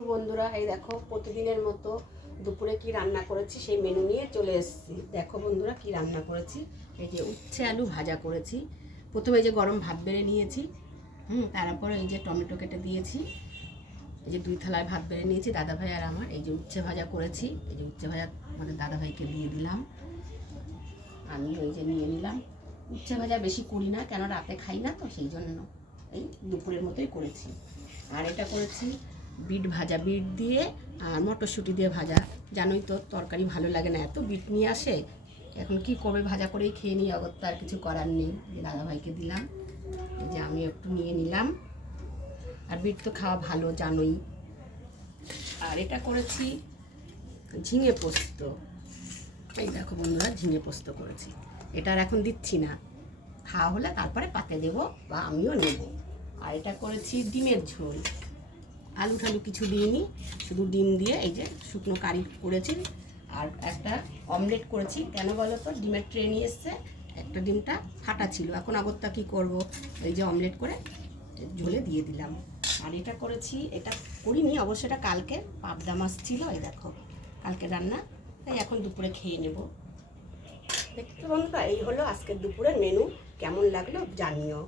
বন্ধুরা, এই দেখো প্রতিদিনের মতো দুপুরে কি রান্না করেছি সেই মেনু নিয়ে চলে এসেছি। দেখো বন্ধুরা কি রান্না করেছি। এই যে উচ্ছে আলু ভাজা করেছি। প্রথমে এই যে গরম ভাত বেড়ে নিয়েছি, তারপরে এই যে টমেটো কেটে দিয়েছি। এই যে 2 থালায় ভাত বেড়ে নিয়েছি দাদাভাই আর আমার। এই যে উচ্ছে ভাজা করেছি, এই যে উচ্ছে ভাজা আমাদের দাদাভাইকে দিয়ে দিলাম, আমি ওই যে নিয়ে নিলাম। উচ্ছে ভাজা বেশি করি না, কেন রাতে খাই না তো, সেই জন্য এই দুপুরের মতোই করেছি। আর এটা করেছি বিট ভাজা, বিট দিয়ে আর মটরশুঁটি দিয়ে ভাজা। জানোই তো তরকারি ভালো লাগে না, এত বিট নিয়ে আসে, এখন কি করবে, ভাজা করেই খেয়ে নিই, অগত্যা আর কিছু করার নেই। দাদাভাইকে দিলাম, এই যে আমি একটু নিয়ে নিলাম। আর বিট তো খাওয়া ভালো জানোই। আর এটা করেছি ঝিঙে পোস্ত। এই দেখো বন্ধুরা, ঝিঙে পোস্ত করেছি। এটা আর এখন দিচ্ছি না, খাওয়া হলে তারপরে পাতে দেবো বা আমিও নেব। আর এটা করেছি ডিমের ঝোল, আলু ঠালু কিছু দিইনি, শুধু ডিম দিয়ে এই যে শুকনো কারি করেছি। আর একটা অমলেট করেছি। কেন বলো তো, ডিমের ট্রে নিয়ে এসছে, একটা ডিমটা ফাটা ছিল, এখন আগরটা কী করবো, এই যে অমলেট করে ঝোলে দিয়ে দিলাম। আর এটা করেছি, এটা করিনি অবশ্য, এটা কালকে পাবদা মাছ ছিল, এই দেখো কালকে রান্না, তাই এখন দুপুরে খেয়ে নেব। দেখতে বন্ধুরা, এই হলো আজকের দুপুরের মেনু। কেমন লাগলো জানিও।